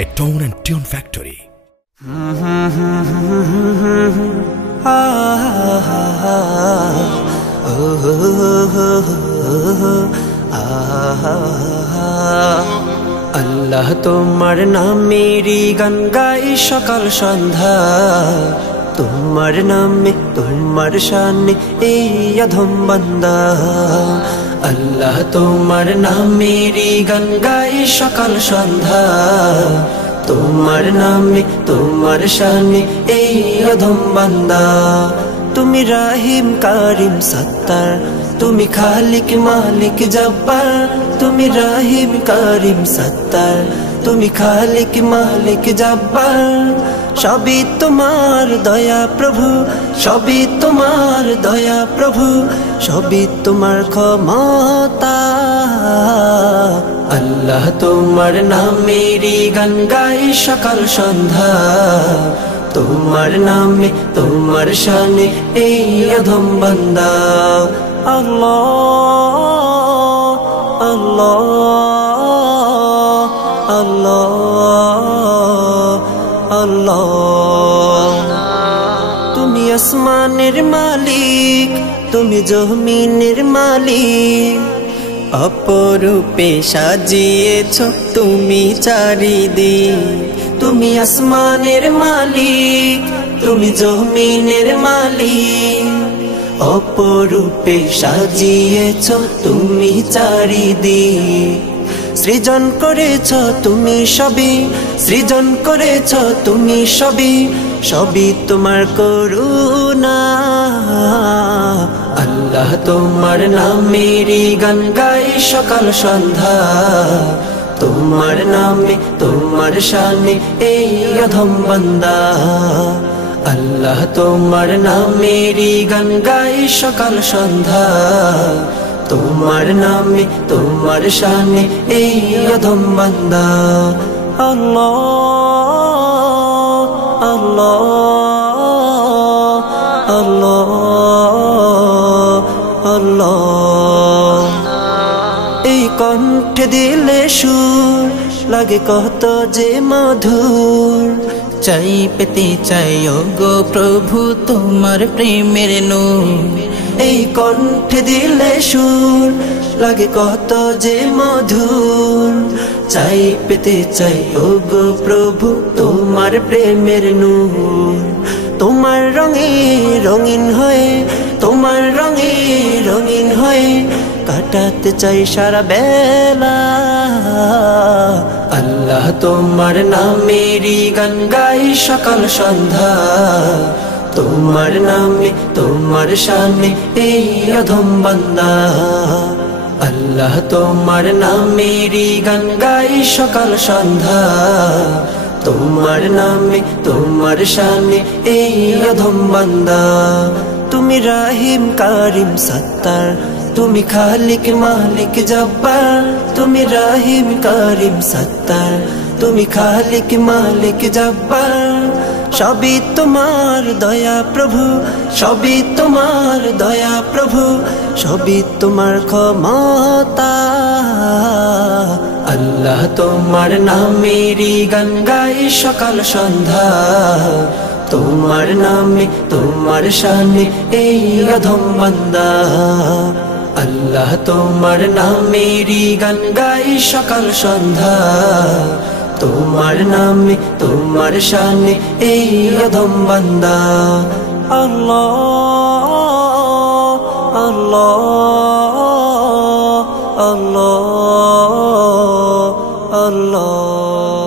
a tone and tune factory. আল্লাহ তোমার নামেরই গান গাই সকাল সন্ধ্যা, তোমার নামে তোমার শানে এই অধম বান্দা। আল্লাহ তোমার নামেরই গান গাই সকাল সন্ধ্যা, তোমার নামে তোমার শানে এই অধম বান্দা। তুমি রাহিম কারিম সত্তার, তুমি খালিক মালিক জব্বার। তুমি রাহিম কারিম সত্তার, তুমি খালিক মালিক জব্বার। সবই তোমার দয়া প্রভু, সবই তোমার দয়া প্রভু, সবই তোমার ক্ষমতা। আল্লাহ তোমার নামেরই গান গাই সকাল সন্ধ্যা, তোমার নামে তোমার শানে এই অধম বান্দা। আল্লাহ আল্লাহ আল্লাহ আল্লাহ। তুমি আসমানের মালিক, তুমি জমিনের মালিক, অপরূপে সাজিয়েছ তুমি চারিদিক। তুমি আসমানের মালিক, তুমি জমিনের মালিক, অপরূপে সাজিয়েছ তুমি চারিদিক। সৃজন করেছ তুমি সবই, সৃজন করেছ তুমি সবই, সবই তোমার করুণা। আল্লাহ তোমার নামেরই গান গাই সকাল সন্ধ্যা, তোমার নামে তোমার শানে এই অধম বান্দা। আল্লাহ তোমার নামেরই গান গাই সকাল সন্ধ্যা, তোমার নামে তোমার শানে এই অধম বান্দা। আল্লাহ আল্লাহ আল্লাহ আল্লাহ। এই কণ্ঠে দিলে সুর লাগে কত যে মধুর, চাই পেতে চাই গো প্রভু তোমার প্রেমের নূর। এই কণ্ঠে দিলে সুর লাগে কত যে মধুর, চাই পেতে চাই গো প্রভু তোমার প্রেমের নূর। তোমার রঙে রঙিন হয়ে, তোমার রঙে রঙিন হয়ে কাটাতে চাই সারা বেলা। আল্লাহ তোমার নামেরই গান গাই সকাল সন্ধ্যা, তোমার নামে তোমার শানে এই অধম বান্দা। আল্লাহ তোমার নামেরই গান গাই সকাল সন্ধ্যা, তোমার নামে তোমার শানে এই অধম বান্দা। তুমি রাহিম কারিম সত্তার, তুমি খালিক মালিক জব্বার। তুমি রাহিম কারিম সত্তার, তুমি খালিক মালিক জব্বার। সবই তোমার দয়া প্রভু, সবই তোমার দয়া প্রভু, সবই তোমার ক্ষমতা। আল্লাহ তোমার নামেরই গান গাই সকাল সন্ধ্যা, তোমার নামে তোমার শানে এই অধম বান্দা। আল্লাহ তোমার নামেরই গান গাই সকাল সন্ধ্যা, তোমার নামে তোমার শানে এই অধম বান্দা। আল্লাহ আল্লাহ আল্লাহ আল্লাহ।